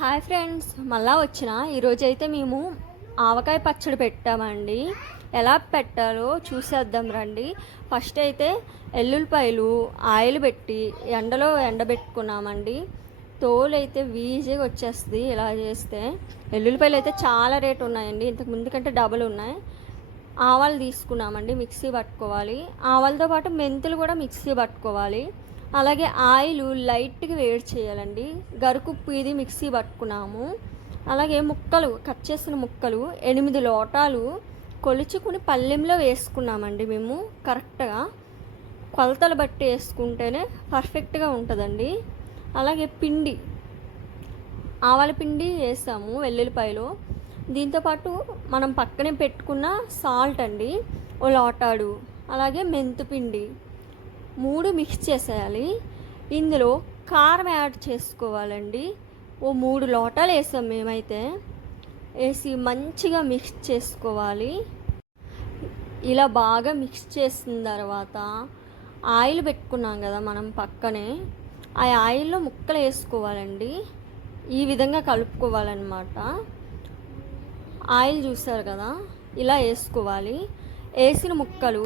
Hi friends, మళ్ళా వచ్చిన ఈరోజైతే మేము ఆవకాయ పచ్చడి పెట్టామండి. ఎలా పెట్టాలో చూసేద్దాం రండి. ఫస్ట్ అయితే ఎల్లుల్లిపాయలు ఆయిల్ పెట్టి ఎండలో ఎండబెట్టుకున్నామండి. తోలు అయితే ఈజీగా వచ్చేస్తుంది ఇలా చేస్తే. ఎల్లుల్లిపాయలు అయితే చాలా రేటు ఉన్నాయండి, ఇంతకు ముందు కంటే డబుల్ ఉన్నాయి. ఆవాలు తీసుకున్నామండి, మిక్సీ పట్టుకోవాలి. ఆవాలతో పాటు మెంతులు కూడా మిక్సీ పట్టుకోవాలి. అలాగే ఆయిల్ లైట్గా వేడి చేయాలండి. గరుకుప్పు ఇది మిక్సీ పట్టుకున్నాము. అలాగే ముక్కలు కట్ చేసిన ముక్కలు 8 లోటాలు కొలుచుకుని పల్లెంలో వేసుకున్నామండి. మేము కరెక్ట్గా కొలతలు బట్టి వేసుకుంటేనే పర్ఫెక్ట్గా ఉంటుందండి. అలాగే పిండి ఆవాల పిండి వేసాము వెల్లుల్లిపాయలు. దీంతోపాటు మనం పక్కనే పెట్టుకున్న సాల్ట్ అండి ఓ లోటాడు, అలాగే మెంతుపిండి 3 మిక్స్ చేసేయాలి. ఇందులో కారం యాడ్ చేసుకోవాలండి. ఓ 3 లోటాలు వేసాం మేమైతే. వేసి మంచిగా మిక్స్ చేసుకోవాలి. ఇలా బాగా మిక్స్ చేసిన తర్వాత ఆయిల్ పెట్టుకున్నాం కదా మనం పక్కనే, ఆ ఆయిల్లో ముక్కలు వేసుకోవాలండి. ఈ విధంగా కలుపుకోవాలన్నమాట. ఆయిల్ చూసారు కదా, ఇలా వేసుకోవాలి. వేసిన ముక్కలు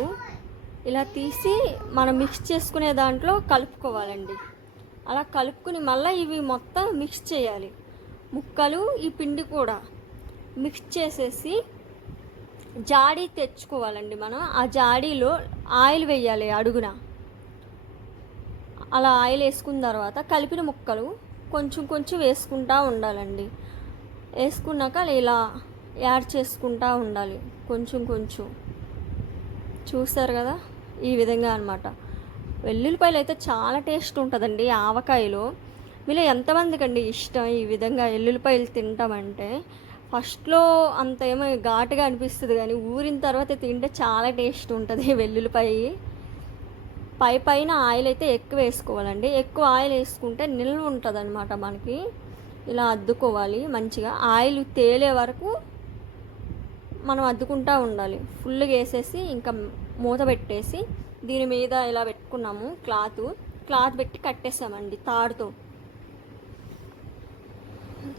ఇలా తీసి మనం మిక్స్ చేసుకునే దాంట్లో కలుపుకోవాలండి. అలా కలుపుకుని మళ్ళీ ఇవి మొత్తం మిక్స్ చేయాలి. ముక్కలు ఈ పిండి కూడా మిక్స్ చేసేసి జాడీ తెచ్చుకోవాలండి. మనం ఆ జాడీలో ఆయిల్ వేయాలి అడుగున. అలా ఆయిల్ వేసుకున్న తర్వాత కలిపిన ముక్కలు కొంచెం కొంచెం వేసుకుంటూ ఉండాలండి. వేసుకున్నాక ఇలా యాడ్ చేసుకుంటూ ఉండాలి కొంచెం కొంచెం. చూస్తారు కదా, ఈ విధంగా అనమాట. వెల్లుల్లిపాయలు అయితే చాలా టేస్ట్ ఉంటుందండి ఆవకాయలో. మీలో ఎంతమందికి అండి ఇష్టం ఈ విధంగా ఎల్లుల్లిపాయలు తింటామంటే? ఫస్ట్లో అంత ఏమో ఘాటుగా అనిపిస్తుంది, కానీ ఊరిన తర్వాత తింటే చాలా టేస్ట్ ఉంటుంది వెల్లుల్లిపాయ. పైన ఆయిల్ అయితే ఎక్కువ వేసుకోవాలండి. ఎక్కువ ఆయిల్ వేసుకుంటే నిల్వ ఉంటుంది అనమాట మనకి. ఇలా అద్దుకోవాలి మంచిగా. ఆయిల్ తేలే వరకు మనం అద్దుకుంటూ ఉండాలి. ఫుల్గా వేసేసి ఇంకా మూత పెట్టేసి దీని మీద ఇలా పెట్టుకున్నాము. క్లాత్ పెట్టి కట్టేసామండి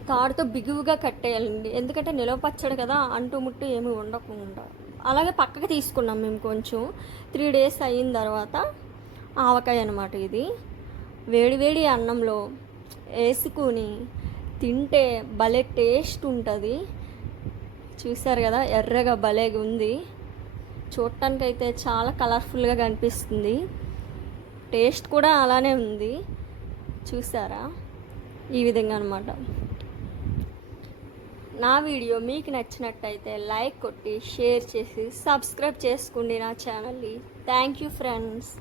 తాడుతో బిగువుగా కట్టేయాలండి. ఎందుకంటే నిలవ పచ్చడి కదా, అంటు ముట్టు ఏమి ఉండకుండా. అలాగే పక్కకి తీసుకున్నాం మేము. కొంచెం 3 డేస్ అయిన తర్వాత ఆవకాయ అనమాట ఇది. వేడి అన్నంలో వేసుకుని తింటే భలే టేస్ట్ ఉంటుంది. చూసారు కదా, ఎర్రగా భలేగా ఉంది. చూడటానికి అయితే చాలా కలర్ఫుల్గా కనిపిస్తుంది. టేస్ట్ కూడా అలానే ఉంది. చూసారా, ఈ విధంగా అనమాట. నా వీడియో మీకు నచ్చినట్టయితే లైక్ కొట్టి షేర్ చేసి సబ్స్క్రైబ్ చేసుకోండి నా ఛానల్ని. Thank you friends.